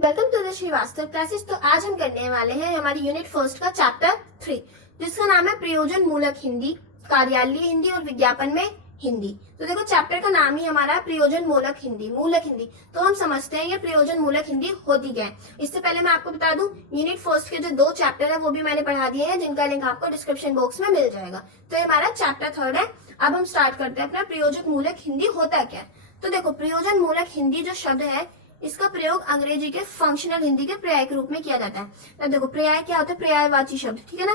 Welcome to the Srivastava classes. तो आज हम करने वाले हैं हमारी यूनिट फर्स्ट का चैप्टर 3, जिसका नाम है प्रयोजन मूलक हिंदी, कार्यालयीय हिंदी और विज्ञापन में हिंदी। तो देखो चैप्टर का नाम ही हमारा है प्रयोजन मूलक हिंदी, मूलक हिंदी। तो हम समझते हैं ये प्रयोजन मूलक हिंदी होती क्या है। इससे पहले मैं आपको बता दूं, यूनिट फर्स्ट के जो 2 चैप्टर है वो भी मैंने पढ़ा दिए हैं, जिनका लिंक आपको डिस्क्रिप्शन बॉक्स में मिल जाएगा। तो ये हमारा चैप्टर 3 है। अब हम स्टार्ट करते हैं अपना प्रयोजक मूलक हिंदी होता क्या है। तो देखो प्रयोजन मूलक हिंदी जो शब्द है, इसका प्रयोग अंग्रेजी के फंक्शनल हिंदी के पर्याय के रूप में किया जाता है। अब देखो पर्याय क्या होता है, पर्यायवाची शब्द, ठीक है ना।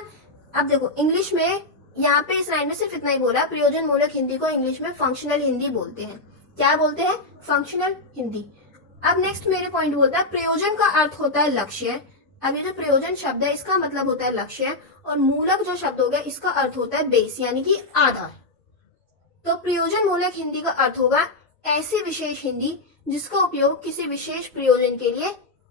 अब देखो इंग्लिश में यहाँ पे इस लाइन में सिर्फ इतना ही बोला, प्रयोजन मूलक हिंदी को इंग्लिश में फंक्शनल हिंदी बोलते हैं। क्या बोलते हैं? फंक्शनल हिंदी। अब नेक्स्ट मेरे पॉइंट बोलता है प्रयोजन का अर्थ होता है लक्ष्य। अब ये जो प्रयोजन शब्द है इसका मतलब होता है लक्ष्य, और मूलक जो शब्द हो गया इसका अर्थ होता है बेस, यानी कि आधार। तो प्रयोजन मूलक हिंदी का अर्थ होगा ऐसी विशेष हिंदी जिसका उपयोग किसी विशेष प्रयोजन के लिए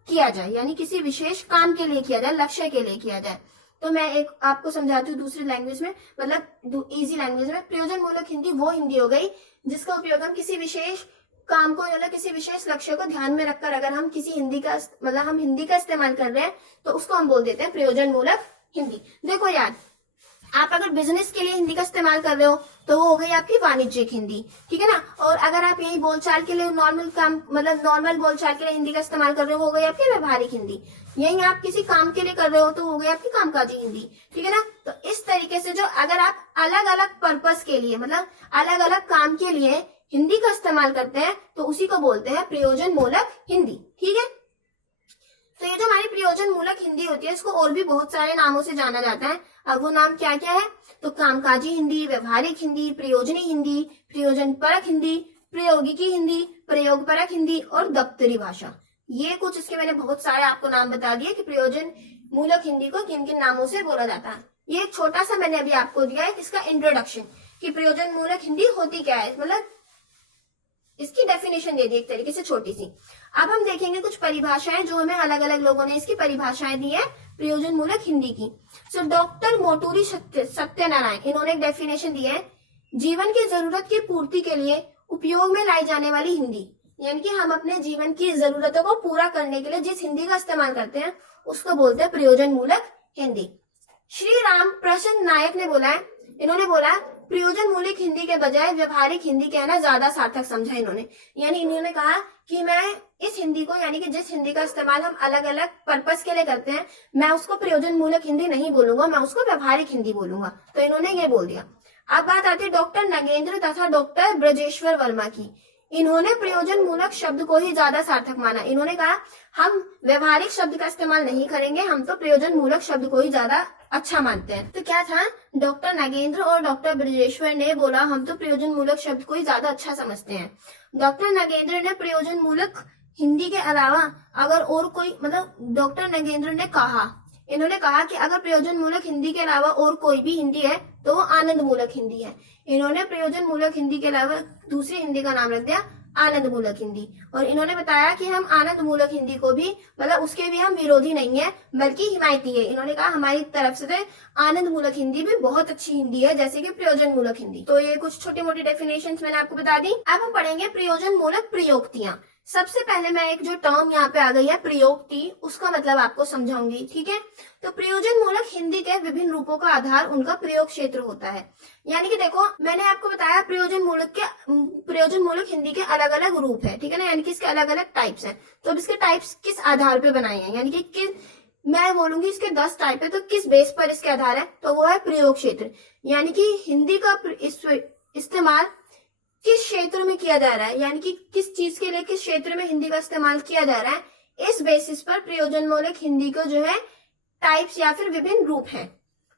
किया जाए, यानी किसी विशेष काम के लिए किया जाए, लक्ष्य के लिए किया जाए। तो मैं एक आपको समझाती हूँ दूसरी लैंग्वेज में, मतलब इजी लैंग्वेज में। प्रयोजन मूलक हिंदी वो हिंदी हो गई जिसका उपयोग हम किसी विशेष काम को, मतलब किसी विशेष लक्ष्य को ध्यान में रखकर अगर हम किसी हिंदी का, मतलब हम हिंदी का इस्तेमाल कर रहे हैं तो उसको हम बोल देते हैं प्रयोजन मूलक हिंदी। देखो यार, आप अगर बिजनेस के लिए हिंदी का इस्तेमाल कर रहे हो तो वो हो गई आपकी वाणिज्यिक हिंदी, ठीक है ना। और अगर आप यही बोलचाल के लिए नॉर्मल काम, मतलब नॉर्मल बोलचाल के लिए हिंदी का इस्तेमाल कर रहे हो, वो गई आपकी व्यवहारिक हिंदी। यही आप किसी काम के लिए कर रहे हो तो हो गई आपकी कामकाजी हिंदी, ठीक है ना। तो इस तरीके से जो अगर आप अलग अलग पर्पस के लिए, मतलब अलग अलग काम के लिए हिंदी का इस्तेमाल करते हैं तो उसी को बोलते हैं प्रयोजन मूलक हिंदी, ठीक है। तो ये जो हमारी प्रयोजन मूलक हिंदी होती है इसको और भी बहुत सारे नामों से जाना जाता है। अब वो नाम क्या क्या है? तो कामकाजी हिंदी, व्यवहारिक हिंदी, प्रयोजनी हिंदी, प्रयोजन परक हिंदी, प्रयोगिकी हिंदी, प्रयोग परक हिंदी और दप्तरी भाषा। ये कुछ इसके मैंने बहुत सारे आपको नाम बता दिए कि प्रयोजन मूलक हिंदी को किन किन नामों से बोला जाता है। ये एक छोटा सा मैंने अभी आपको दिया है इसका इंट्रोडक्शन कि प्रयोजन मूलक हिंदी होती क्या है, मतलब इसकी डेफिनेशन दे दी एक तरीके से छोटी सी। अब हम देखेंगे कुछ परिभाषाएं जो हमें अलग अलग लोगों ने इसकी परिभाषाएं दी है प्रयोजन मूलक हिंदी की। सो डॉक्टर मोटूरी सत्यनारायण, इन्होंने एक डेफिनेशन दी है, जीवन की जरूरत की पूर्ति के लिए उपयोग में लाई जाने वाली हिंदी, यानी कि हम अपने जीवन की जरूरतों को पूरा करने के लिए जिस हिंदी का इस्तेमाल करते हैं उसको बोलते हैं प्रयोजन मूलक हिंदी। श्री राम प्रसन्न नायक ने बोला है, इन्होंने बोला प्रयोजन मूलक हिंदी के बजाय व्यवहारिक हिंदी कहना ज्यादा सार्थक समझा इन्होंने। यानी इन्होंने कहा कि मैं इस हिंदी को, यानी कि जिस हिंदी का इस्तेमाल हम अलग अलग पर्पस के लिए करते हैं, मैं उसको प्रयोजन मूलक हिंदी नहीं बोलूंगा, मैं उसको व्यवहारिक हिंदी बोलूंगा। तो इन्होंने ये बोल दिया। अब बात आती है डॉक्टर नगेंद्र तथा डॉक्टर ब्रजेश्वर वर्मा की। इन्होंने प्रयोजन मूलक शब्द को ही ज्यादा सार्थक माना। इन्होंने कहा हम व्यवहारिक शब्द का इस्तेमाल नहीं करेंगे, हम तो प्रयोजन मूलक शब्द को ही ज्यादा अच्छा मानते हैं। तो क्या था, डॉक्टर नागेंद्र और डॉक्टर ब्रजेश्वर ने बोला हम तो प्रयोजन मूलक शब्द को ही ज्यादा अच्छा समझते हैं। डॉक्टर नागेंद्र ने प्रयोजन मूलक हिंदी के अलावा अगर और कोई, मतलब डॉक्टर नागेंद्र ने कहा, इन्होंने कहा कि अगर प्रयोजन मूलक हिंदी के अलावा और कोई भी हिंदी है तो वो आनंद मूलक हिंदी है। इन्होंने प्रयोजन मूलक हिंदी के अलावा दूसरी हिंदी का नाम रख दिया आनंद मूलक हिंदी। और इन्होंने बताया कि हम आनंद मूलक हिंदी को भी, मतलब उसके भी हम विरोधी नहीं है बल्कि हिमायती है। इन्होंने कहा हमारी तरफ से आनंद मूलक हिंदी भी बहुत अच्छी हिंदी है जैसे कि प्रयोजन मूलक हिंदी। तो ये कुछ छोटी मोटी डेफिनेशंस मैंने आपको बता दी। अब हम पढ़ेंगे प्रयोजन मूलक प्रयोक्तियां। सबसे पहले मैं एक जो टर्म यहाँ पे आ गई है प्रयोक्ति, उसका मतलब आपको समझाऊंगी, ठीक है। तो प्रयोजन मूलक हिंदी के विभिन्न रूपों का आधार उनका प्रयोग क्षेत्र होता है। यानी कि देखो मैंने आपको बताया प्रयोजन मूलक हिंदी के अलग अलग रूप है, ठीक है ना, यानी कि इसके अलग अलग टाइप्स हैं। तो अब इसके टाइप्स किस आधार पे बनाए हैं, यानी कि मैं बोलूंगी इसके 10 टाइप है, तो किस बेस पर इसके आधार है, तो वो है प्रयोग क्षेत्र। यानी कि हिंदी का इस्तेमाल किस क्षेत्र में किया जा रहा है, यानी कि किस चीज के लिए किस क्षेत्र में हिंदी का इस्तेमाल किया जा रहा है, इस बेसिस पर प्रयोजन मूलक हिंदी को जो है टाइप्स या फिर विभिन्न रूप हैं।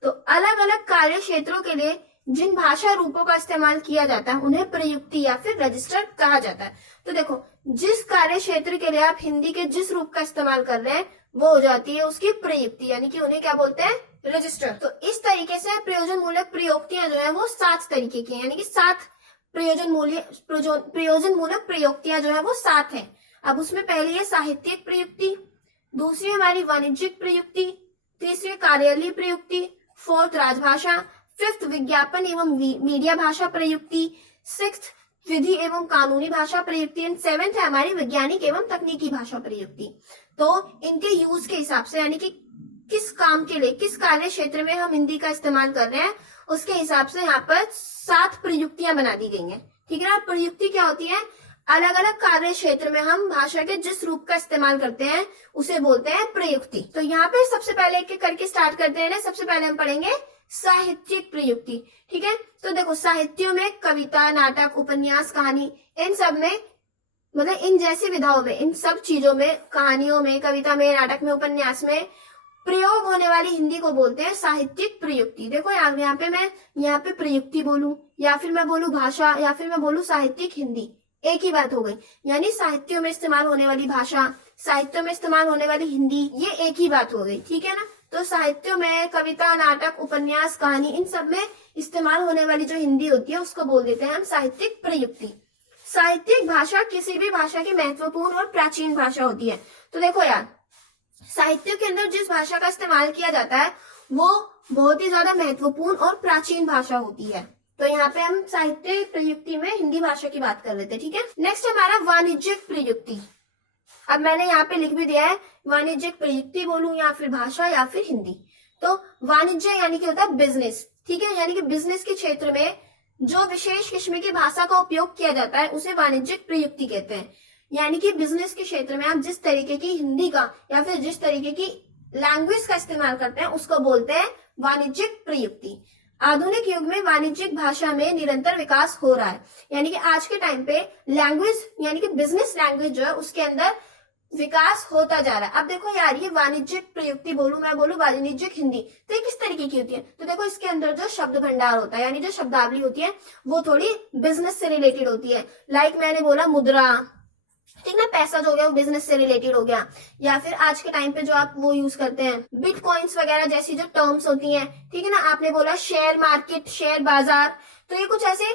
तो अलग अलग कार्य क्षेत्रों के लिए जिन भाषा रूपों का इस्तेमाल किया जाता है उन्हें प्रयुक्ति या फिर रजिस्टर कहा जाता है। तो देखो जिस कार्य क्षेत्र के लिए आप हिंदी के जिस रूप का इस्तेमाल कर रहे हैं वो हो जाती है उसकी प्रयुक्ति, यानी कि उन्हें क्या बोलते हैं, रजिस्टर। तो इस तरीके से प्रयोजन मूलक प्रयोक्तियां जो है वो 7 तरीके की, यानी कि 7 प्रयोजन मूलक प्रयोक्तियां जो है वो 7 है। अब उसमें पहली है साहित्यिक प्रयुक्ति, दूसरी हमारी वाणिज्यिक प्रयुक्ति, तीसरी कार्यालयीय प्रयुक्ति, 4th राजभाषा, 5th विज्ञापन एवं मीडिया भाषा प्रयुक्ति, 6th विधि एवं कानूनी भाषा प्रयुक्ति एंड 7th है हमारी वैज्ञानिक एवं तकनीकी भाषा प्रयुक्ति। तो इनके यूज के हिसाब से, यानी कि किस काम के लिए, किस कार्य क्षेत्र में हम हिंदी का इस्तेमाल कर रहे हैं, उसके हिसाब से यहाँ पर 7 प्रयुक्तियां बना दी गई हैं। ठीक है ना। प्रयुक्ति क्या होती है? अलग अलग कार्य क्षेत्र में हम भाषा के जिस रूप का इस्तेमाल करते हैं उसे बोलते हैं प्रयुक्ति। तो यहाँ पे सबसे पहले एक एक करके स्टार्ट करते हैं ना। सबसे पहले हम पढ़ेंगे साहित्यिक प्रयुक्ति। ठीक है। तो देखो, साहित्यों में कविता, नाटक, उपन्यास, कहानी, इन सब में, मतलब इन जैसी विधाओं में, इन सब चीजों में, कहानियों में, कविता में, नाटक में, उपन्यास में प्रयोग होने वाली हिंदी को बोलते हैं साहित्यिक प्रयुक्ति। देखो यार, यहाँ पे मैं यहाँ पे प्रयुक्ति बोलूं, या फिर मैं बोलूं भाषा, या फिर मैं बोलूं साहित्यिक हिंदी, एक ही बात हो गई। यानी साहित्यों में इस्तेमाल होने वाली भाषा, साहित्यों में इस्तेमाल होने वाली हिंदी, ये एक ही बात हो गई। ठीक है ना। तो साहित्यों में कविता, नाटक, उपन्यास, कहानी, इन सब में इस्तेमाल होने वाली जो हिंदी होती है उसको बोल देते हैं हम साहित्यिक प्रयुक्ति। साहित्यिक भाषा किसी भी भाषा की महत्वपूर्ण और प्राचीन भाषा होती है। तो देखो यार, साहित्य के अंदर जिस भाषा का इस्तेमाल किया जाता है वो बहुत ही ज्यादा महत्वपूर्ण और प्राचीन भाषा होती है। तो यहाँ पे हम साहित्य प्रयुक्ति में हिंदी भाषा की बात कर लेते हैं। ठीक है। नेक्स्ट हमारा वाणिज्यिक प्रयुक्ति। अब मैंने यहाँ पे लिख भी दिया है, वाणिज्यिक प्रयुक्ति बोलूं या फिर भाषा या फिर हिंदी। तो वाणिज्य यानी कि होता है बिजनेस। ठीक है। यानी कि बिजनेस के क्षेत्र में जो विशेष किस्म की भाषा का उपयोग किया जाता है उसे वाणिज्यिक प्रयुक्ति कहते हैं। यानी कि बिजनेस के क्षेत्र में आप जिस तरीके की हिंदी का या फिर जिस तरीके की लैंग्वेज का इस्तेमाल करते हैं उसको बोलते हैं वाणिज्यिक प्रयुक्ति। आधुनिक युग में वाणिज्यिक भाषा में निरंतर विकास हो रहा है। यानी कि आज के टाइम पे लैंग्वेज, यानी कि बिजनेस लैंग्वेज जो है उसके अंदर विकास होता जा रहा है। अब देखो यार, ये वाणिज्यिक प्रयुक्ति बोलूं, मैं बोलूं वाणिज्यिक हिंदी, तो ये किस तरीके की होती है? तो देखो, इसके अंदर जो शब्द भंडार होता है, यानी जो शब्दावली होती है वो थोड़ी बिजनेस से रिलेटेड होती है। लाइक मैंने बोला मुद्रा, ठीक ना, पैसा जो हो गया वो बिजनेस से रिलेटेड हो गया। या फिर आज के टाइम पे जो आप वो यूज करते हैं बिटकॉइंस वगैरह जैसी जो टर्म्स होती हैं, ठीक है ना। आपने बोला शेयर मार्केट, शेयर बाजार, तो ये कुछ ऐसे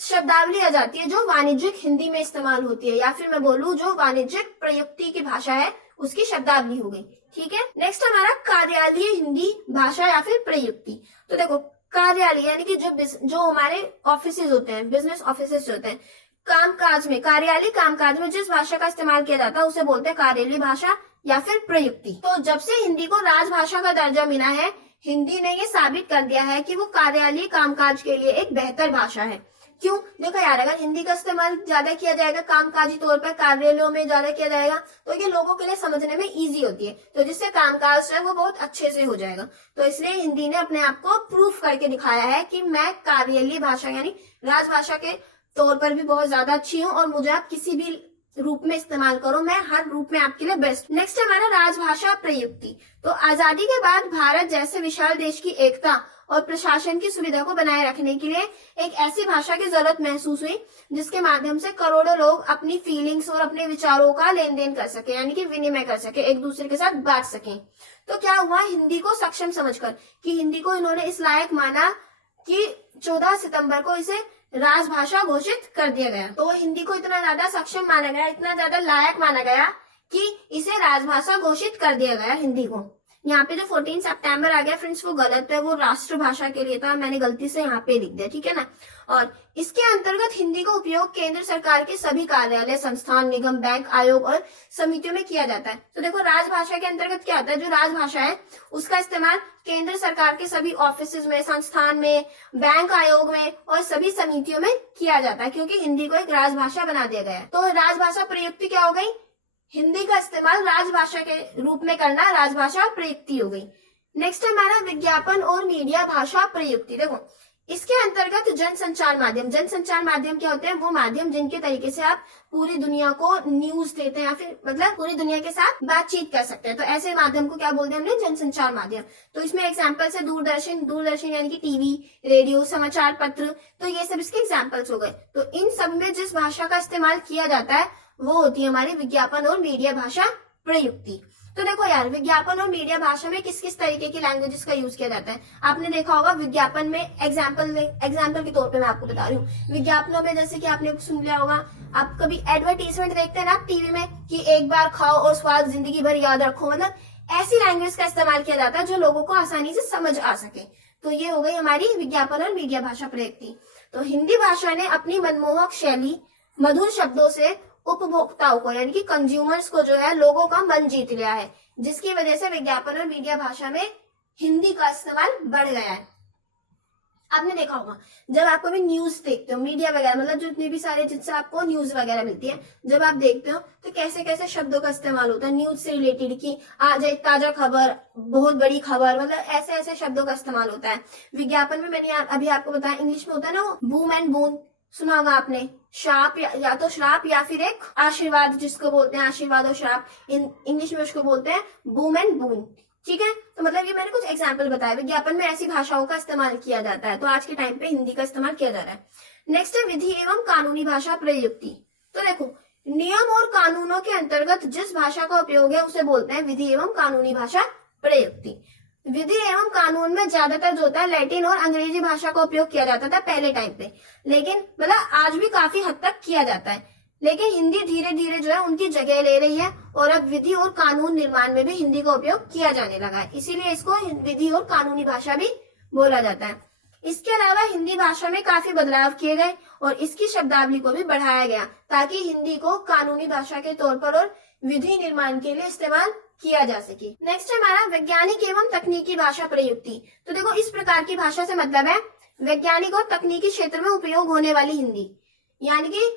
शब्दावली आ जाती है जो वाणिज्यिक हिंदी में इस्तेमाल होती है। या फिर मैं बोलूं जो वाणिज्यिक प्रयुक्ति की भाषा है उसकी शब्दावली हो गई। ठीक है। नेक्स्ट हमारा कार्यालयीय हिंदी भाषा या फिर प्रयुक्ति। तो देखो, कार्यालय यानी कि जो हमारे ऑफिसेज होते हैं, बिजनेस ऑफिसेज होते हैं, कामकाज में, कार्यालय कामकाज में जिस भाषा का इस्तेमाल किया जाता है उसे बोलते हैं कार्यालयीय भाषा या फिर प्रयुक्ति। तो जब से हिंदी को राजभाषा का दर्जा मिला है, हिंदी ने ये साबित कर दिया है कि वो कार्यालयीय कामकाज के लिए एक बेहतर भाषा है। क्यों? देखो यार, अगर हिंदी का इस्तेमाल ज्यादा किया जाएगा कामकाजी तौर पर, कार्यालयों में ज्यादा किया जाएगा, तो ये लोगों के लिए समझने में इजी होती है, तो जिससे कामकाज है वो बहुत अच्छे से हो जाएगा। तो इसलिए हिंदी ने अपने आप को प्रूफ करके दिखाया है कि मैं कार्यालयीय भाषा यानी राजभाषा के तौर पर भी बहुत ज्यादा अच्छी हूँ, और मुझे आप किसी भी रूप में इस्तेमाल करो, मैं हर रूप में आपके लिए बेस्ट। नेक्स्ट हमारा राजभाषा प्रयुक्ति। तो आजादी के बाद भारत जैसे विशाल देश की एकता और प्रशासन की सुविधा को बनाए रखने के लिए एक ऐसी भाषा की जरूरत महसूस हुई जिसके माध्यम से करोड़ों लोग अपनी फीलिंग्स और अपने विचारों का लेन देन कर सके, यानी कि विनिमय कर सके, एक दूसरे के साथ बांट सके। तो क्या हुआ, हिंदी को सक्षम समझकर कि हिंदी को इन्होंने इस लायक माना कि 14 सितंबर को इसे राजभाषा घोषित कर दिया गया। तो हिंदी को इतना ज्यादा सक्षम माना गया, इतना ज्यादा लायक माना गया कि इसे राजभाषा घोषित कर दिया गया हिंदी को। यहाँ पे जो 14 सितंबर आ गया फ्रेंड्स वो गलत है, वो राष्ट्रभाषा के लिए था, मैंने गलती से यहाँ पे लिख दिया, ठीक है ना। और इसके अंतर्गत हिंदी का उपयोग केंद्र सरकार के सभी कार्यालय, संस्थान, निगम, बैंक, आयोग और समितियों में किया जाता है। तो देखो, राजभाषा के अंतर्गत क्या आता है, जो राजभाषा है उसका इस्तेमाल केंद्र सरकार के सभी ऑफिस में, संस्थान में, बैंक, आयोग में और सभी समितियों में किया जाता है, क्योंकि हिंदी को एक राजभाषा बना दिया गया है। तो राजभाषा प्रयुक्ति क्या हो गई, हिंदी का इस्तेमाल राजभाषा के रूप में करना राजभाषा प्रयुक्ति हो गई। नेक्स्ट हमारा विज्ञापन और मीडिया भाषा प्रयुक्ति। देखो, इसके अंतर्गत जनसंचार माध्यम, जनसंचार माध्यम क्या होते हैं, वो माध्यम जिनके तरीके से आप पूरी दुनिया को न्यूज देते हैं या फिर मतलब पूरी दुनिया के साथ बातचीत कर सकते हैं। तो ऐसे माध्यम को क्या बोलते हैं हमने, जनसंचार माध्यम। तो इसमें एग्जाम्पल्स है दूरदर्शन यानी कि टीवी, रेडियो, समाचार पत्र, तो ये सब इसके एग्जाम्पल्स हो गए। तो इन सब में जिस भाषा का इस्तेमाल किया जाता है वो होती है हमारी विज्ञापन और मीडिया भाषा प्रयुक्ति। तो देखो यार, विज्ञापन और मीडिया भाषा में किस किस तरीके की लैंग्वेजेस का यूज किया जाता है आपने देखा होगा। विज्ञापन में एग्जाम्पल के तौर पे मैं आपको बता रही हूँ, विज्ञापनों में जैसे कि आपने सुन लिया होगा, आप कभी एडवर्टीजमेंट देखते हैं ना टीवी में कि एक बार खाओ और स्वाद जिंदगी भर याद रखो, मतलब ऐसी लैंग्वेज का इस्तेमाल किया जाता है जो लोगों को आसानी से समझ आ सके। तो ये हो गई हमारी विज्ञापन और मीडिया भाषा प्रयुक्ति। तो हिंदी भाषा ने अपनी मनमोहक शैली, मधुर शब्दों से उपभोक्ताओं को यानी कि कंज्यूमर्स को जो है लोगों का मन जीत लिया है, जिसकी वजह से विज्ञापन और मीडिया भाषा में हिंदी का इस्तेमाल बढ़ गया है। आपने देखा होगा जब आप कभी न्यूज देखते हो, मीडिया वगैरह मतलब जितने भी सारे जिनसे आपको न्यूज वगैरह मिलती है, जब आप देखते हो तो कैसे कैसे शब्दों का इस्तेमाल होता है न्यूज से रिलेटेड, कि आज एक ताजा खबर, बहुत बड़ी खबर, मतलब ऐसे ऐसे शब्दों का इस्तेमाल होता है। विज्ञापन में मैंने अभी आपको बताया, इंग्लिश में होता है ना वो बूम एंड बून, सुना होगा आपने, श्राप या तो श्राप या फिर एक आशीर्वाद, जिसको बोलते हैं आशीर्वाद और श्राप, इंग्लिश में उसको बोलते हैं बूम एंड बून। ठीक है, तो मतलब ये मैंने कुछ एग्जाम्पल बताया। विज्ञापन में ऐसी भाषाओं का इस्तेमाल किया जाता है, तो आज के टाइम पे हिंदी का इस्तेमाल किया जा रहा है। नेक्स्ट है विधि एवं कानूनी भाषा प्रयुक्ति। तो देखो, नियम और कानूनों के अंतर्गत जिस भाषा का उपयोग है उसे बोलते हैं विधि एवं कानूनी भाषा प्रयुक्ति। विधि एवं कानून में ज्यादातर जो होता है लैटिन और अंग्रेजी भाषा का उपयोग किया जाता था पहले टाइम पे, लेकिन मतलब आज भी काफी हद तक किया जाता है, लेकिन हिंदी धीरे धीरे जो है उनकी जगह ले रही है और अब विधि और कानून निर्माण में भी हिंदी का उपयोग किया जाने लगा है, इसीलिए इसको विधि और कानूनी भाषा भी बोला जाता है। इसके अलावा हिंदी भाषा में काफी बदलाव किए गए और इसकी शब्दावली को भी बढ़ाया गया ताकि हिंदी को कानूनी भाषा के तौर पर और विधि निर्माण के लिए इस्तेमाल किया जा सके। नेक्स्ट है हमारा वैज्ञानिक एवं तकनीकी भाषा प्रयुक्ति। तो देखो, इस प्रकार की भाषा से मतलब है वैज्ञानिक और तकनीकी क्षेत्र में उपयोग होने वाली हिंदी, यानी कि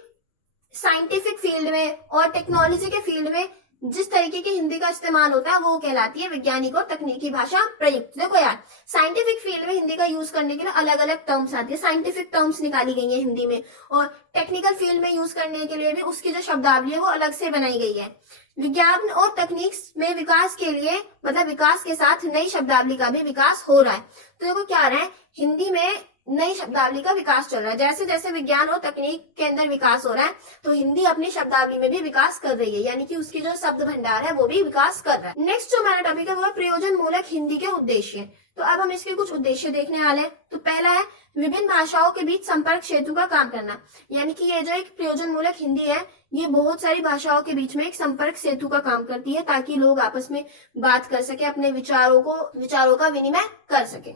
साइंटिफिक फील्ड में और टेक्नोलॉजी के फील्ड में जिस तरीके की हिंदी का इस्तेमाल होता है वो कहलाती है वैज्ञानिक और तकनीकी भाषा प्रयुक्त। देखो यार, साइंटिफिक फील्ड में हिंदी का यूज करने के लिए अलग अलग टर्म्स आती है, साइंटिफिक टर्म्स निकाली गई है हिंदी में, और टेक्निकल फील्ड में यूज करने के लिए भी उसकी जो शब्दावली है वो अलग से बनाई गई है। विज्ञान और तकनीक में विकास के लिए मतलब विकास के साथ नई शब्दावली का भी विकास हो रहा है। तो देखो क्या हो रहा है, हिंदी में नई शब्दावली का विकास चल रहा है। जैसे जैसे विज्ञान और तकनीक के अंदर विकास हो रहा है तो हिंदी अपनी शब्दावली में भी विकास कर रही है, यानी कि उसकी जो शब्द भंडार है वो भी विकास कर रहा है। नेक्स्ट जो हमारा टॉपिक है वो है प्रयोजन मूलक हिंदी के उद्देश्य। तो अब हम इसके कुछ उद्देश्य देखने वाले हैं। तो पहला है विभिन्न भाषाओं के बीच संपर्क सेतु का काम करना, यानी कि ये जो एक प्रयोजन मूलक हिंदी है ये बहुत सारी भाषाओं के बीच में एक संपर्क सेतु का काम करती है ताकि लोग आपस में बात कर सके, अपने विचारों का विनिमय कर सके।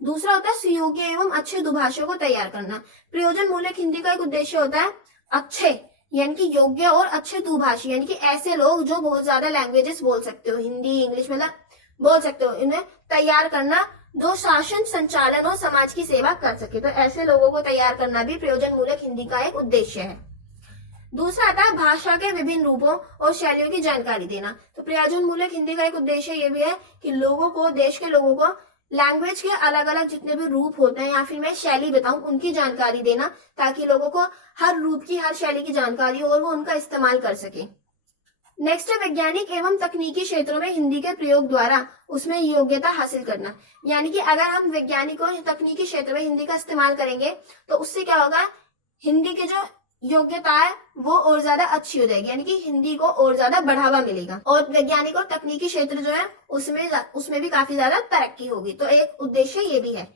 दूसरा होता है सुयोग्य एवं अच्छे दुभाषियों को तैयार करना। प्रयोजन मूलक हिंदी का एक उद्देश्य होता है अच्छे यानी कि योग्य और अच्छे दुभाषी, यानी कि ऐसे लोग जो बहुत ज्यादा लैंग्वेजेस बोल सकते हो, हिंदी इंग्लिश मतलब बोल सकते हो, इन्हें तैयार करना जो शासन संचालन और समाज की सेवा कर सके। तो ऐसे लोगों को तैयार करना भी प्रयोजन मूलक हिंदी का एक उद्देश्य है। दूसरा आता है भाषा के विभिन्न रूपों और शैलियों की जानकारी देना। तो प्रयोजन मूलक हिंदी का एक उद्देश्य ये भी है कि लोगों को, देश के लोगों को लैंग्वेज के अलग अलग जितने भी रूप होते हैं या फिर मैं शैली बताऊं उनकी जानकारी देना ताकि लोगों को हर रूप की, हर शैली की जानकारी हो और वो उनका इस्तेमाल कर सके। नेक्स्ट है वैज्ञानिक एवं तकनीकी क्षेत्रों में हिंदी के प्रयोग द्वारा उसमें योग्यता हासिल करना, यानी कि अगर हम वैज्ञानिक और तकनीकी क्षेत्र में हिंदी का इस्तेमाल करेंगे तो उससे क्या होगा, हिंदी की जो योग्यता है वो और ज्यादा अच्छी हो जाएगी, यानी कि हिंदी को और ज्यादा बढ़ावा मिलेगा और वैज्ञानिक और तकनीकी क्षेत्र जो है उसमें भी काफी ज्यादा तरक्की होगी। तो एक उद्देश्य ये भी है।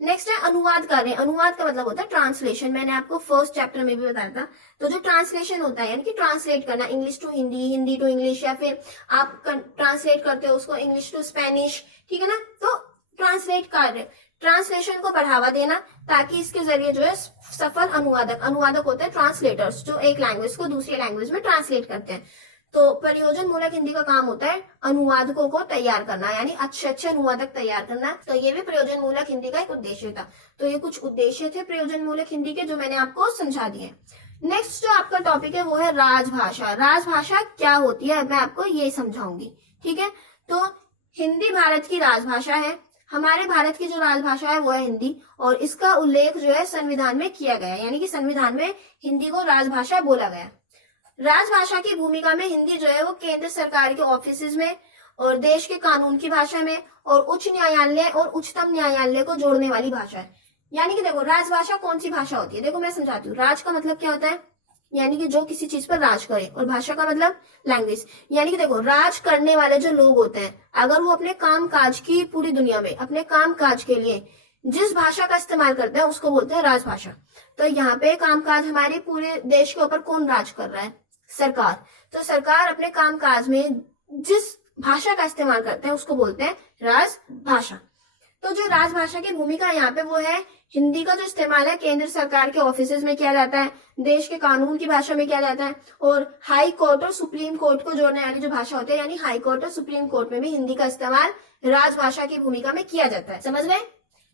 नेक्स्ट है अनुवाद कार्य। अनुवाद का मतलब होता है ट्रांसलेशन। मैंने आपको फर्स्ट चैप्टर में भी बताया था। तो जो ट्रांसलेशन होता है यानी कि ट्रांसलेट करना, English to Hindi, Hindi to English, या फिर आप ट्रांसलेट करते हो उसको इंग्लिश टू स्पेनिश, ठीक है ना। तो ट्रांसलेट कार्य, ट्रांसलेशन को बढ़ावा देना ताकि इसके जरिए जो है सफल अनुवादक होते हैं ट्रांसलेटर्स, जो एक लैंग्वेज को दूसरी लैंग्वेज में ट्रांसलेट करते हैं। तो प्रयोजन मूलक हिंदी का काम होता है अनुवादकों को तैयार करना, यानी अच्छे अच्छे अनुवादक तैयार करना। तो ये भी प्रयोजन मूलक हिंदी का एक उद्देश्य था। तो ये कुछ उद्देश्य थे प्रयोजन मूलक हिंदी के जो मैंने आपको समझा दिए। नेक्स्ट जो आपका टॉपिक है वो है राजभाषा। राजभाषा क्या होती है मैं आपको ये समझाऊंगी, ठीक है। तो हिंदी भारत की राजभाषा है। हमारे भारत की जो राजभाषा है वो है हिंदी और इसका उल्लेख जो है संविधान में किया गया है, यानी कि संविधान में हिंदी को राजभाषा बोला गया। राजभाषा की भूमिका में हिंदी जो है वो केंद्र सरकार के ऑफिस में और देश के कानून की भाषा में और उच्च न्यायालय और उच्चतम न्यायालय को जोड़ने वाली भाषा है। यानी कि देखो राजभाषा कौन सी भाषा होती है, देखो मैं समझाती हूँ। राज का मतलब क्या होता है, यानी कि जो किसी चीज पर राज करे, और भाषा का मतलब लैंग्वेज। यानी कि देखो राज करने वाले जो लोग होते हैं अगर वो अपने काम काज की पूरी दुनिया में अपने काम काज के लिए जिस भाषा का इस्तेमाल करते हैं उसको बोलते हैं राजभाषा। तो यहाँ पे काम काज हमारे पूरे देश के ऊपर कौन राज कर रहा है, सरकार। तो सरकार अपने काम काज में जिस भाषा का इस्तेमाल करते हैं उसको बोलते हैं राजभाषा। तो जो राजभाषा की भूमिका यहाँ पे वो है हिंदी का जो इस्तेमाल है केंद्र सरकार के ऑफिसेज में किया जाता है, देश के कानून की भाषा में किया जाता है, और हाई कोर्ट और सुप्रीम कोर्ट को जोड़ने वाली जो भाषा होती है यानी हाई कोर्ट और सुप्रीम कोर्ट में भी हिंदी का इस्तेमाल राजभाषा की भूमिका में किया जाता है। समझ गए।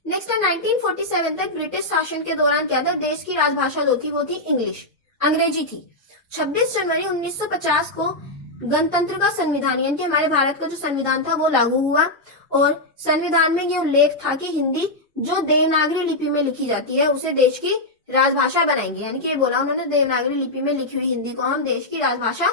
नेक्स्ट है 1947 तक ब्रिटिश शासन के दौरान क्या था, देश की राजभाषा जो थी वो थी इंग्लिश, अंग्रेजी थी। 26 जनवरी 1950 को गणतंत्र का संविधान यानी कि हमारे भारत का जो संविधान था वो लागू हुआ, और संविधान में ये उल्लेख था कि हिंदी जो देवनागरी लिपि में लिखी जाती है उसे देश की राजभाषा बनाएंगे, यानी कि ये बोला उन्होंने देवनागरी लिपि में लिखी हुई हिंदी को हम देश की राजभाषा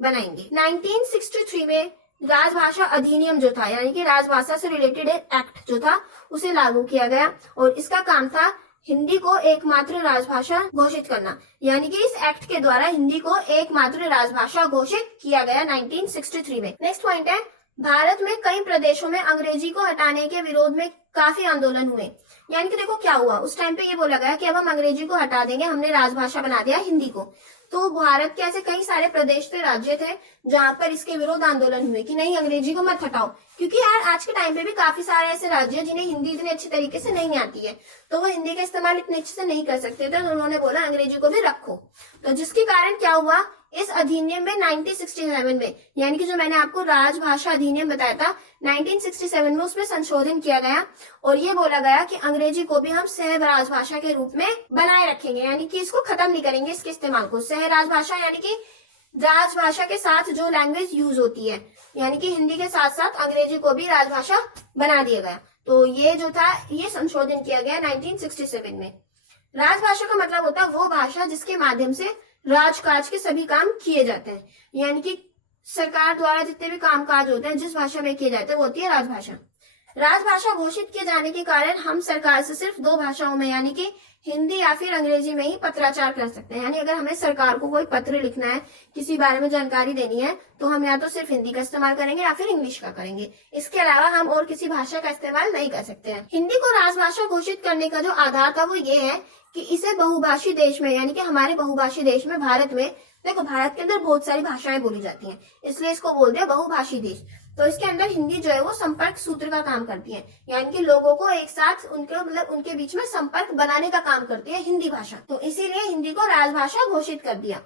बनाएंगे। 1963 में राजभाषा अधिनियम जो था यानी कि राजभाषा से रिलेटेड एक्ट जो था उसे लागू किया गया, और इसका काम था हिंदी को एकमात्र राजभाषा घोषित करना, यानी कि इस एक्ट के द्वारा हिंदी को एकमात्र राजभाषा घोषित किया गया 1963 में। नेक्स्ट पॉइंट है, भारत में कई प्रदेशों में अंग्रेजी को हटाने के विरोध में काफी आंदोलन हुए। यानी कि देखो क्या हुआ, उस टाइम पे ये बोला गया कि अब हम अंग्रेजी को हटा देंगे, हमने राजभाषा बना दिया हिंदी को। तो भारत के ऐसे कई सारे प्रदेश थे, राज्य थे जहां पर इसके विरोध आंदोलन हुए कि नहीं अंग्रेजी को मत हटाओ, क्योंकि यार आज के टाइम पे भी काफी सारे ऐसे राज्य जिन्हें हिंदी इतनी अच्छी तरीके से नहीं आती है, तो वो हिंदी का इस्तेमाल इतने अच्छे से नहीं कर सकते थे, तो उन्होंने बोला अंग्रेजी को भी रखो। तो जिसके कारण क्या हुआ, इस अधिनियम में 1967 में यानी कि जो मैंने आपको राजभाषा अधिनियम बताया था 1967 में उसमें संशोधन किया गया, और ये बोला गया कि अंग्रेजी को भी हम सह राजभाषा के रूप में बनाए रखेंगे, यानी कि इसको खत्म नहीं करेंगे इसके इस्तेमाल को। सह राजभाषा यानी कि राजभाषा के साथ जो लैंग्वेज यूज होती है, यानी कि हिंदी के साथ साथ अंग्रेजी को भी राजभाषा बना दिया गया। तो ये जो था ये संशोधन किया गया 1967 में। राजभाषा का मतलब होता है वो भाषा जिसके माध्यम से राजकाज के सभी काम किए जाते हैं, यानी कि सरकार द्वारा जितने भी कामकाज होते हैं जिस भाषा में किए जाते हैं वो होती है राजभाषा। राजभाषा घोषित किए जाने के कारण हम सरकार से सिर्फ दो भाषाओं में यानी कि हिंदी या फिर अंग्रेजी में ही पत्राचार कर सकते हैं। यानी अगर हमें सरकार को कोई पत्र लिखना है, किसी बारे में जानकारी देनी है, तो हम या तो सिर्फ हिंदी का इस्तेमाल करेंगे या फिर इंग्लिश का करेंगे। इसके अलावा हम और किसी भाषा का इस्तेमाल नहीं कर सकते हैं। हिंदी को राजभाषा घोषित करने का जो आधार था वो ये है कि इसे बहुभाषी देश में यानी कि हमारे बहुभाषी देश में भारत में, देखो भारत के अंदर बहुत सारी भाषाएं बोली जाती हैं, इसलिए इसको बोलते हैं बहुभाषी देश। तो इसके अंदर हिंदी जो है वो संपर्क सूत्र का काम करती है, यानी कि लोगों को एक साथ उनके मतलब उनके बीच में संपर्क बनाने का काम करती है हिंदी भाषा। तो इसीलिए हिंदी को राजभाषा घोषित कर दिया।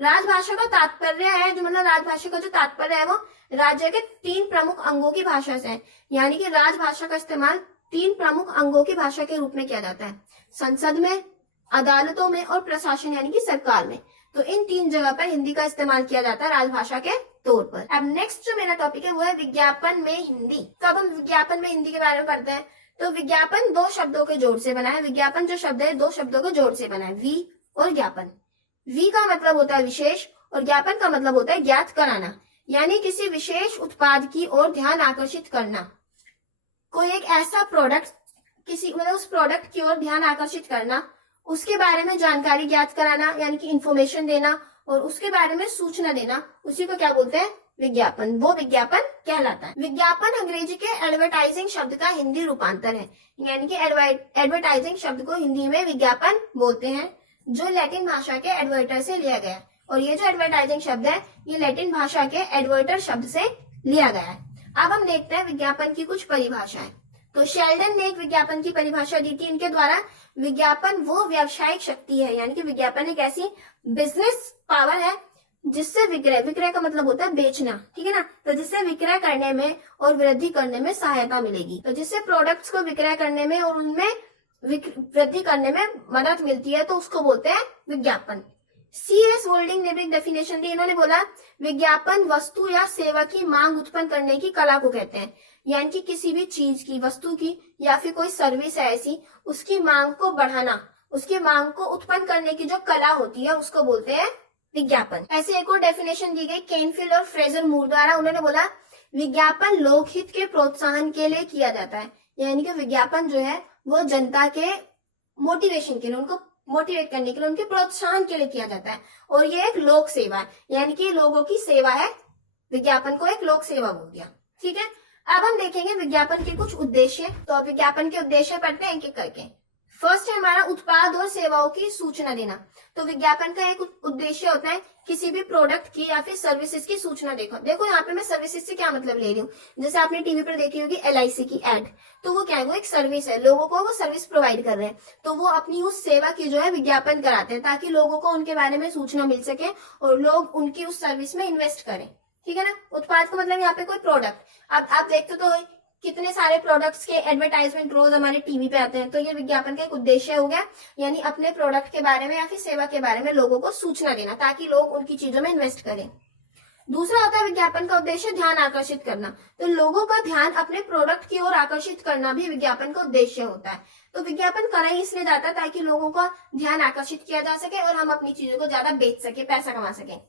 राजभाषा का तात्पर्य है जो मतलब राजभाषा का जो तात्पर्य है वो राज्य के 3 प्रमुख अंगों की भाषा से है, यानी कि राजभाषा का इस्तेमाल 3 प्रमुख अंगों की भाषा के रूप में किया जाता है, संसद में, अदालतों में और प्रशासन यानी कि सरकार में। तो इन 3 जगह पर हिंदी का इस्तेमाल किया जाता है राजभाषा के तौर पर। अब नेक्स्ट जो मेरा टॉपिक है वो है विज्ञापन में हिंदी। तो अब हम विज्ञापन में हिंदी के बारे में पढ़ते हैं। तो विज्ञापन 2 शब्दों के जोड़ से बना है। विज्ञापन जो शब्द है 2 शब्दों के जोड़ से बना है, वी और ज्ञापन। वी का मतलब होता है विशेष और ज्ञापन का मतलब होता है ज्ञात कराना, यानी किसी विशेष उत्पाद की ओर ध्यान आकर्षित करना। कोई एक ऐसा प्रोडक्ट किसी मतलब उस प्रोडक्ट की ओर ध्यान आकर्षित करना, उसके बारे में जानकारी ज्ञात कराना यानी कि इंफॉर्मेशन देना और उसके बारे में सूचना देना, उसी को क्या बोलते हैं, विज्ञापन। वो विज्ञापन कहलाता है। विज्ञापन अंग्रेजी के एडवर्टाइजिंग शब्द का हिंदी रूपांतर है, यानी कि एडवर्टाइजिंग शब्द को हिंदी में विज्ञापन बोलते हैं, जो लैटिन भाषा के एडवर्टर से लिया गया है। और ये जो एडवर्टाइजिंग शब्द है ये लैटिन भाषा के एडवर्टर शब्द से लिया गया है। अब हम देखते हैं विज्ञापन की कुछ परिभाषाएं। तो शेल्डन ने एक विज्ञापन की परिभाषा दी थी। इनके द्वारा विज्ञापन वो व्यावसायिक शक्ति है, यानी कि विज्ञापन एक ऐसी बिजनेस पावर है जिससे विक्रय का मतलब होता है बेचना, ठीक है ना। तो जिससे विक्रय करने में और वृद्धि करने में सहायता मिलेगी। तो जिससे प्रोडक्ट्स को विक्रय करने में और उनमें वृद्धि करने में मदद मिलती है, तो उसको बोलते हैं विज्ञापन। C.S. वोल्डिंग ने भी एक डेफिनेशन दी। इन्होंने बोला विज्ञापन वस्तु या सेवा की मांग उत्पन्न करने की कला को कहते हैं, यानी कि किसी भी चीज की, वस्तु की या फिर कोई सर्विस है ऐसी, उसकी मांग को बढ़ाना, उसकी मांग को उत्पन्न करने की जो कला होती है उसको बोलते हैं विज्ञापन। ऐसे एक और डेफिनेशन दी गई केनफील्ड और फ्रेजर मूर द्वारा। उन्होंने बोला विज्ञापन लोकहित के प्रोत्साहन के लिए किया जाता है, यानी कि विज्ञापन जो है वो जनता के मोटिवेशन के लिए, उनको मोटिवेट करने के लिए, उनके प्रोत्साहन के लिए किया जाता है। और ये एक लोक सेवा है, यानी कि लोगों की सेवा है, विज्ञापन को एक लोक सेवा बोल दिया, ठीक है। अब हम देखेंगे विज्ञापन के कुछ उद्देश्य। तो विज्ञापन के उद्देश्य पढ़ते हैं एक एक करके। फर्स्ट है हमारा उत्पाद और सेवाओं की सूचना देना। तो विज्ञापन का एक उद्देश्य होता है किसी भी प्रोडक्ट की या फिर सर्विसेज की सूचना। देखो यहाँ पे मैं सर्विसेज से क्या मतलब ले रही हूँ, जैसे आपने टीवी पर देखी होगी LIC की एड, तो वो क्या है, वो एक सर्विस है, लोगों को वो सर्विस प्रोवाइड कर रहे हैं, तो वो अपनी उस सेवा की जो है विज्ञापन कराते हैं ताकि लोगों को उनके बारे में सूचना मिल सके और लोग उनकी उस सर्विस में इन्वेस्ट करें। ठीक है ना। उत्पाद का मतलब यहाँ पे कोई प्रोडक्ट। अब आप देखते तो कितने सारे प्रोडक्ट्स के एडवर्टाइजमेंट रोज हमारे टीवी पे आते हैं, तो ये विज्ञापन का एक उद्देश्य हो गया, यानी अपने प्रोडक्ट के बारे में या फिर सेवा के बारे में लोगों को सूचना देना ताकि लोग उनकी चीजों में इन्वेस्ट करें। दूसरा होता है विज्ञापन का उद्देश्य ध्यान आकर्षित करना। तो लोगों का ध्यान अपने प्रोडक्ट की ओर आकर्षित करना भी विज्ञापन का उद्देश्य होता है। तो विज्ञापन करा ही इसलिए जाता है ताकि लोगों का ध्यान आकर्षित किया जा सके और हम अपनी चीजों को ज्यादा बेच सके, पैसा कमा सके।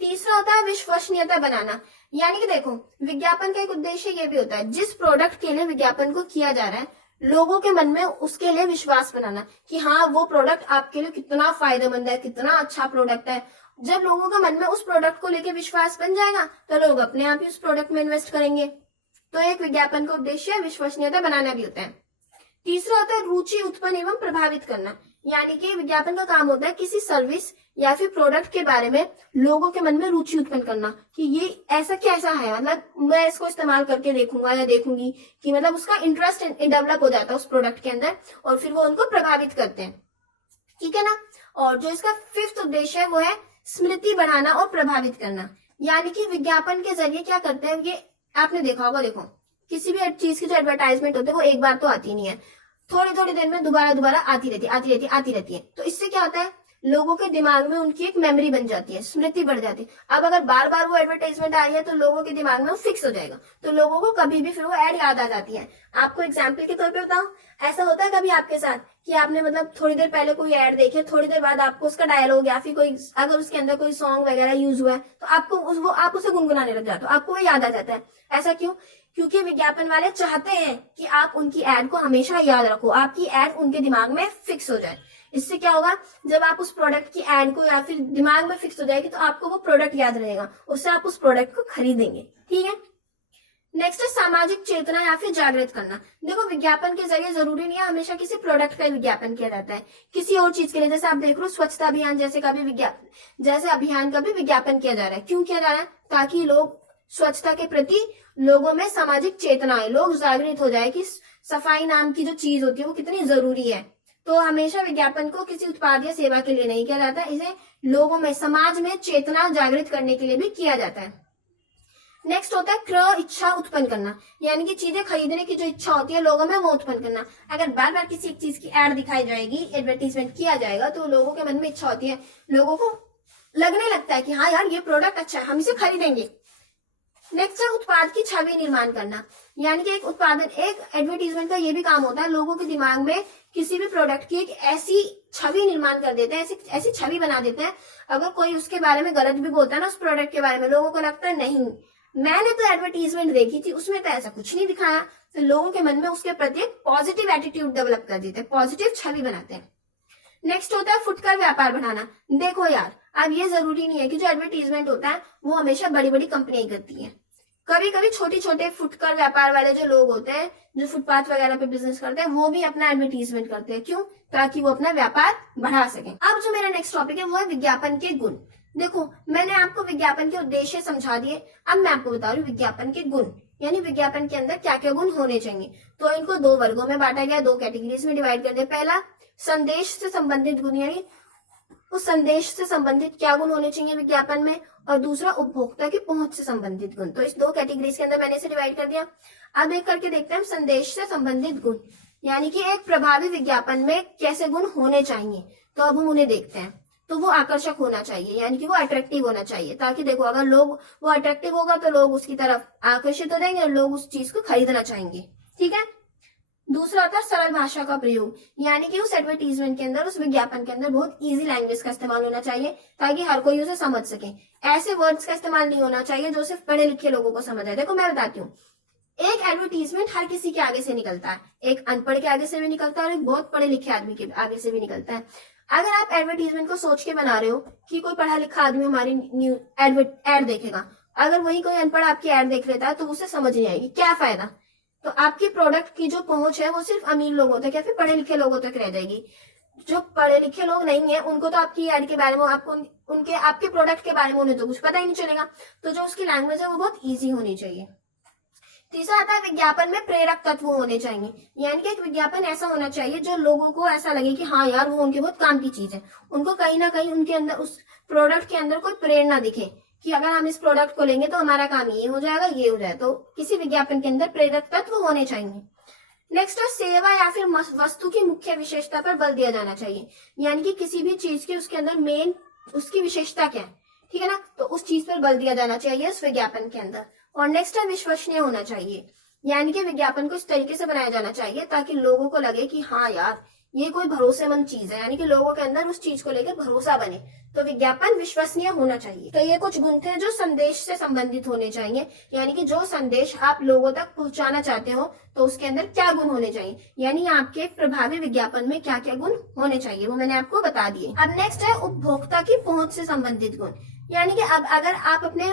तीसरा होता है विश्वसनीयता बनाना। यानी कि देखो विज्ञापन का एक उद्देश्य ये भी होता है जिस प्रोडक्ट के लिए विज्ञापन को किया जा रहा है लोगों के मन में उसके लिए विश्वास बनाना कि हाँ वो प्रोडक्ट आपके लिए कितना फायदेमंद है, कितना अच्छा प्रोडक्ट है। जब लोगों के मन में उस प्रोडक्ट को लेकर विश्वास बन जाएगा तो लोग अपने आप ही उस प्रोडक्ट में इन्वेस्ट करेंगे। तो एक विज्ञापन का उद्देश्य विश्वसनीयता बनाना भी होता है। तीसरा होता है रुचि उत्पन्न एवं प्रभावित करना। यानी कि विज्ञापन का काम होता है किसी सर्विस या फिर प्रोडक्ट के बारे में लोगों के मन में रुचि उत्पन्न करना कि ये ऐसा कैसा है, मतलब मैं इसको इस्तेमाल करके देखूंगा या देखूंगी, कि मतलब उसका इंटरेस्ट डेवलप हो जाता है उस प्रोडक्ट के अंदर और फिर वो उनको प्रभावित करते हैं। ठीक है ना। और जो इसका फिफ्थ उद्देश्य है वो है स्मृति बढ़ाना और प्रभावित करना। यानी कि विज्ञापन के जरिए क्या करते हैं, ये आपने देखा होगा, देखो किसी भी चीज की जो एडवर्टाइजमेंट होती है वो एक बार तो आती नहीं है, थोड़ी थोड़ी देर में दोबारा आती रहती है। तो इससे क्या होता है लोगों के दिमाग में उनकी एक मेमोरी बन जाती है, स्मृति बढ़ जाती है। अब अगर बार बार वो एडवर्टाइजमेंट आ रही है तो लोगों के दिमाग में वो फिक्स हो जाएगा, तो लोगों को कभी भी फिर वो एड याद आ जाती है। आपको एग्जाम्पल के तौर पे बताऊं, ऐसा होता है कभी आपके साथ कि आपने मतलब थोड़ी देर पहले कोई एड देखी, थोड़ी देर बाद आपको उसका डायलॉग या फिर कोई अगर उसके अंदर कोई सॉन्ग वगैरह यूज हुआ है तो आपको आप उसे गुनगुनाने लग जाते हो, आपको वो याद आ जाता है। ऐसा क्यों? क्योंकि विज्ञापन वाले चाहते हैं कि आप उनकी एड को हमेशा याद रखो, आपकी एड उनके दिमाग में फिक्स हो जाए। इससे क्या होगा, जब आप उस प्रोडक्ट की एड को या फिर दिमाग में फिक्स हो जाएगी तो आपको वो प्रोडक्ट याद रहेगा, उससे आप उस प्रोडक्ट को खरीदेंगे। ठीक है। नेक्स्ट है सामाजिक चेतना या फिर जागृत करना। देखो विज्ञापन के जरिए जरूरी नहीं है हमेशा किसी प्रोडक्ट का विज्ञापन किया जाता है, किसी और चीज के लिए, जैसे आप देख लो स्वच्छता अभियान जैसे अभियान का भी विज्ञापन किया जा रहा है। क्यों किया जा रहा है? ताकि लोग स्वच्छता के प्रति लोगों में सामाजिक चेतना आए, लोग जागृत हो जाए कि सफाई नाम की जो चीज होती है वो कितनी जरूरी है। तो हमेशा विज्ञापन को किसी उत्पाद या सेवा के लिए नहीं किया जाता, इसे लोगों में समाज में चेतना जागृत करने के लिए भी किया जाता है। नेक्स्ट होता है क्रय इच्छा उत्पन्न करना। यानी कि चीजें खरीदने की जो इच्छा होती है लोगों में वो उत्पन्न करना। अगर बार बार किसी एक चीज की एड दिखाई जाएगी, एडवर्टीजमेंट किया जाएगा, तो लोगों के मन में इच्छा होती है, लोगों को लगने लगता है कि हाँ यार ये प्रोडक्ट अच्छा है, हम इसे खरीदेंगे। नेक्स्ट है उत्पाद की छवि निर्माण करना। यानी कि एक एडवर्टीजमेंट का ये भी काम होता है लोगों के दिमाग में किसी भी प्रोडक्ट की एक ऐसी छवि निर्माण कर देते हैं, ऐसी छवि बना देते हैं, अगर कोई उसके बारे में गलत भी बोलता है ना उस प्रोडक्ट के बारे में, लोगों को लगता है नहीं मैंने तो एडवर्टीजमेंट देखी थी उसमें तो ऐसा कुछ नहीं दिखाया, तो लोगों के मन में उसके प्रति एक पॉजिटिव एटीट्यूड डेवलप कर देते हैं, पॉजिटिव छवि बनाते हैं। नेक्स्ट होता है फुटकर व्यापार बढ़ाना। देखो यार अब ये जरूरी नहीं है कि जो एडवर्टीजमेंट होता है वो हमेशा बड़ी बड़ी कंपनियां करती हैं, कभी कभी छोटे छोटे फुटकर व्यापार वाले जो लोग होते हैं जो फुटपाथ वगैरह पे बिजनेस करते हैं वो भी अपना एडवर्टीजमेंट करते हैं। क्यों? ताकि वो अपना व्यापार बढ़ा सके। अब जो मेरा नेक्स्ट टॉपिक है वो है विज्ञापन के गुण। देखो मैंने आपको विज्ञापन के उद्देश्य समझा दिए, अब मैं आपको बता रही हूँ विज्ञापन के गुण, यानी विज्ञापन के अंदर क्या क्या गुण होने चाहिए। तो इनको दो वर्गों में बांटा गया, दो कैटेगरीज में डिवाइड कर दिया। पहला संदेश से संबंधित गुण, यानी उस संदेश से संबंधित क्या गुण होने चाहिए विज्ञापन में, और दूसरा उपभोक्ता की पहुंच से संबंधित गुण। तो इस दो कैटेगरीज के अंदर मैंने इसे डिवाइड कर दिया। अब एक करके देखते हैं संदेश से संबंधित गुण, यानी कि एक प्रभावी विज्ञापन में कैसे गुण होने चाहिए। तो अब हम उन्हें देखते हैं। तो वो आकर्षक होना चाहिए, यानी कि वो अट्रैक्टिव होना चाहिए, ताकि देखो अगर लोग वो अट्रैक्टिव होगा तो लोग उसकी तरफ आकर्षित हो जाएंगे और लोग उस चीज को खरीदना चाहेंगे। ठीक है। दूसरा होता है सरल भाषा का प्रयोग, यानी कि उस एडवर्टीजमेंट के अंदर, उस विज्ञापन के अंदर बहुत इजी लैंग्वेज का इस्तेमाल होना चाहिए ताकि हर कोई उसे समझ सके। ऐसे वर्ड्स का इस्तेमाल नहीं होना चाहिए जो सिर्फ पढ़े लिखे लोगों को समझ आए। देखो मैं बताती हूँ, एक एडवर्टीजमेंट हर किसी के आगे से निकलता है, एक अनपढ़ के आगे से भी निकलता है और एक बहुत पढ़े लिखे आदमी के आगे से भी निकलता है। अगर आप एडवर्टीजमेंट को सोच के बना रहे हो कि कोई पढ़ा लिखा आदमी हमारी न्यू एड देखेगा, अगर वही कोई अनपढ़ आपकी एड देख लेता है तो उसे समझ नहीं आएगी, क्या फायदा। तो आपकी प्रोडक्ट की जो पहुंच है वो सिर्फ अमीर लोगों तक या फिर पढ़े लिखे लोगों तक रह जाएगी। जो पढ़े लिखे लोग नहीं है उनको तो आपकी एड के बारे में, आपको उनके आपके प्रोडक्ट के बारे में उन्हें तो कुछ पता ही नहीं चलेगा। तो जो उसकी लैंग्वेज है वो बहुत ईजी होनी चाहिए। तीसरा आता है विज्ञापन में प्रेरक तत्व होने चाहिए, यानी कि एक विज्ञापन ऐसा होना चाहिए जो लोगों को ऐसा लगे कि हाँ यार वो उनके बहुत काम की चीज है। उनको कहीं ना कहीं उनके अंदर उस प्रोडक्ट के अंदर कोई प्रेरणा दिखे कि अगर हम इस प्रोडक्ट को लेंगे तो हमारा काम ये हो जाएगा, ये हो जाए। तो किसी विज्ञापन के अंदर प्रेरक तत्व होने चाहिए। नेक्स्ट है सेवा या फिर वस्तु की मुख्य विशेषता पर बल दिया जाना चाहिए, यानी कि किसी भी चीज के उसके अंदर मेन उसकी विशेषता क्या है, ठीक है ना, तो उस चीज पर बल दिया जाना चाहिए उस विज्ञापन के अंदर। और नेक्स्ट है विश्वसनीय होना चाहिए, यानी कि विज्ञापन को इस तरीके से बनाया जाना चाहिए ताकि लोगों को लगे कि हाँ यार ये कोई भरोसेमंद चीज है, यानी कि लोगों के अंदर उस चीज को लेकर भरोसा बने। तो विज्ञापन विश्वसनीय होना चाहिए। तो ये कुछ गुण थे जो संदेश से संबंधित होने चाहिए, यानी कि जो संदेश आप लोगों तक पहुंचाना चाहते हो तो उसके अंदर क्या गुण होने चाहिए, यानी आपके प्रभावी विज्ञापन में क्या क्या गुण होने चाहिए वो मैंने आपको बता दिए। अब नेक्स्ट है उपभोक्ता की पहुंच से संबंधित गुण, यानी कि अब अगर आप अपने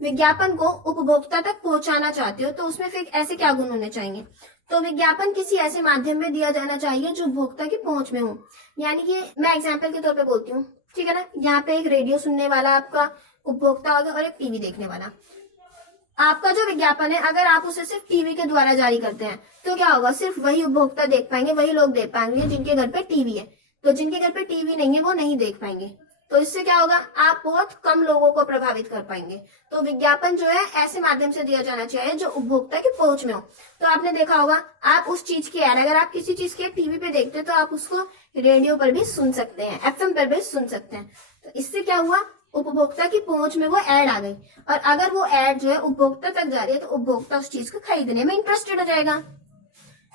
विज्ञापन को उपभोक्ता तक पहुंचाना चाहते हो तो उसमें फिर ऐसे क्या गुण होने चाहिए। तो विज्ञापन किसी ऐसे माध्यम में दिया जाना चाहिए जो उपभोक्ता की पहुंच में हो, यानी कि मैं एग्जांपल के तौर पे बोलती हूँ, ठीक है ना, यहाँ पे एक रेडियो सुनने वाला आपका उपभोक्ता होगा और एक टीवी देखने वाला। आपका जो विज्ञापन है अगर आप उसे सिर्फ टीवी के द्वारा जारी करते हैं तो क्या होगा, सिर्फ वही उपभोक्ता देख पाएंगे, वही लोग देख पाएंगे जिनके घर पे टीवी है। तो जिनके घर पे टीवी नहीं है वो नहीं देख पाएंगे। तो इससे क्या होगा, आप बहुत कम लोगों को प्रभावित कर पाएंगे। तो विज्ञापन जो है ऐसे माध्यम से दिया जाना चाहिए जो उपभोक्ता की पहुंच में हो। तो आपने देखा होगा आप उस चीज की ऐड अगर आप किसी चीज की टीवी पे देखते हैं तो आप उसको रेडियो पर भी सुन सकते हैं, एफएम पर भी सुन सकते हैं। तो इससे क्या हुआ, उपभोक्ता की पहुंच में वो ऐड आ गई, और अगर वो ऐड जो है उपभोक्ता तक जा रही है तो उपभोक्ता उस चीज को खरीदने में इंटरेस्टेड हो जाएगा।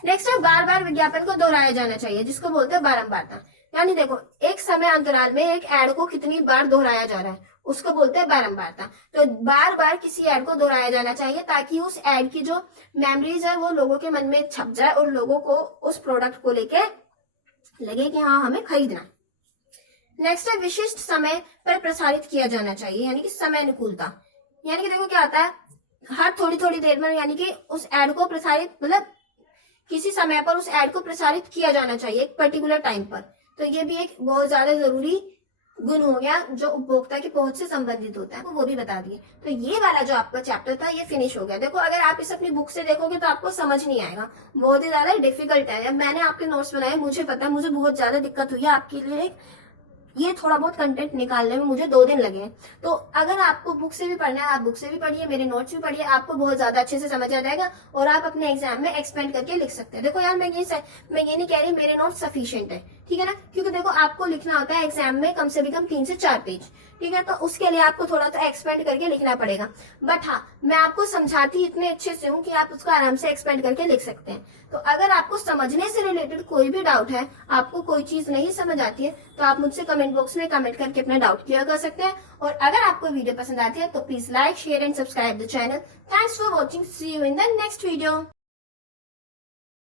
नेक्स्ट है बार बार विज्ञापन को दोहराया जाना चाहिए, जिसको बोलते हैं बारंबारता। यानी देखो एक समय अंतराल में एक ऐड को कितनी बार दोहराया जा रहा है उसको बोलते हैं बारंबारता। तो बार बार किसी ऐड को दोहराया जाना चाहिए ताकि उस ऐड की जो मेमोरीज है वो लोगों के मन में छप जाए और लोगों को उस प्रोडक्ट को लेके लगे कि हाँ हमें खरीदना है। नेक्स्ट है विशिष्ट समय पर प्रसारित किया जाना चाहिए, यानी कि समय अनुकूलता। यानी कि देखो क्या आता है, हर थोड़ी थोड़ी देर में यानी कि उस ऐड को प्रसारित मतलब किसी समय पर उस ऐड को प्रसारित किया जाना चाहिए एक पर्टिकुलर टाइम पर। तो ये भी एक बहुत ज्यादा जरूरी गुण हो गया जो उपभोक्ता की पहुंच से संबंधित होता है, वो भी बता दिए। तो ये वाला जो आपका चैप्टर था ये फिनिश हो गया। देखो अगर आप इस अपनी बुक से देखोगे तो आपको समझ नहीं आएगा, बहुत ही ज्यादा डिफिकल्ट है। अब मैंने आपके नोट्स बनाए, मुझे पता है मुझे बहुत ज्यादा दिक्कत हुई है आपके लिए ये थोड़ा बहुत कंटेंट निकालने में मुझे 2 दिन लगे हैं। तो अगर आपको बुक से भी पढ़ना है आप बुक से भी पढ़िए, मेरे नोट्स भी पढ़िए, आपको बहुत ज्यादा अच्छे से समझ आ जाएगा और आप अपने एग्जाम में एक्सपेंड करके लिख सकते हैं। देखो यार मैं ये नहीं कह रही मेरे नोट्स सफिशिएंट है, ठीक है ना, क्योंकि देखो आपको लिखना होता है एग्जाम में कम से कम 3 से 4 पेज, ठीक है, तो उसके लिए आपको थोड़ा सा एक्सपेंड करके लिखना पड़ेगा। बट हाँ मैं आपको समझाती इतने अच्छे से हूँ कि आप उसको आराम से एक्सपेंड करके लिख सकते हैं। तो अगर आपको समझने से रिलेटेड कोई भी डाउट है, आपको कोई चीज नहीं समझ आती है तो आप मुझसे कमेंट बॉक्स में कमेंट करके अपना डाउट क्लियर कर सकते हैं। और अगर आपको वीडियो पसंद आती है तो please like share and subscribe the channel. Thanks for watching, see you in the next video.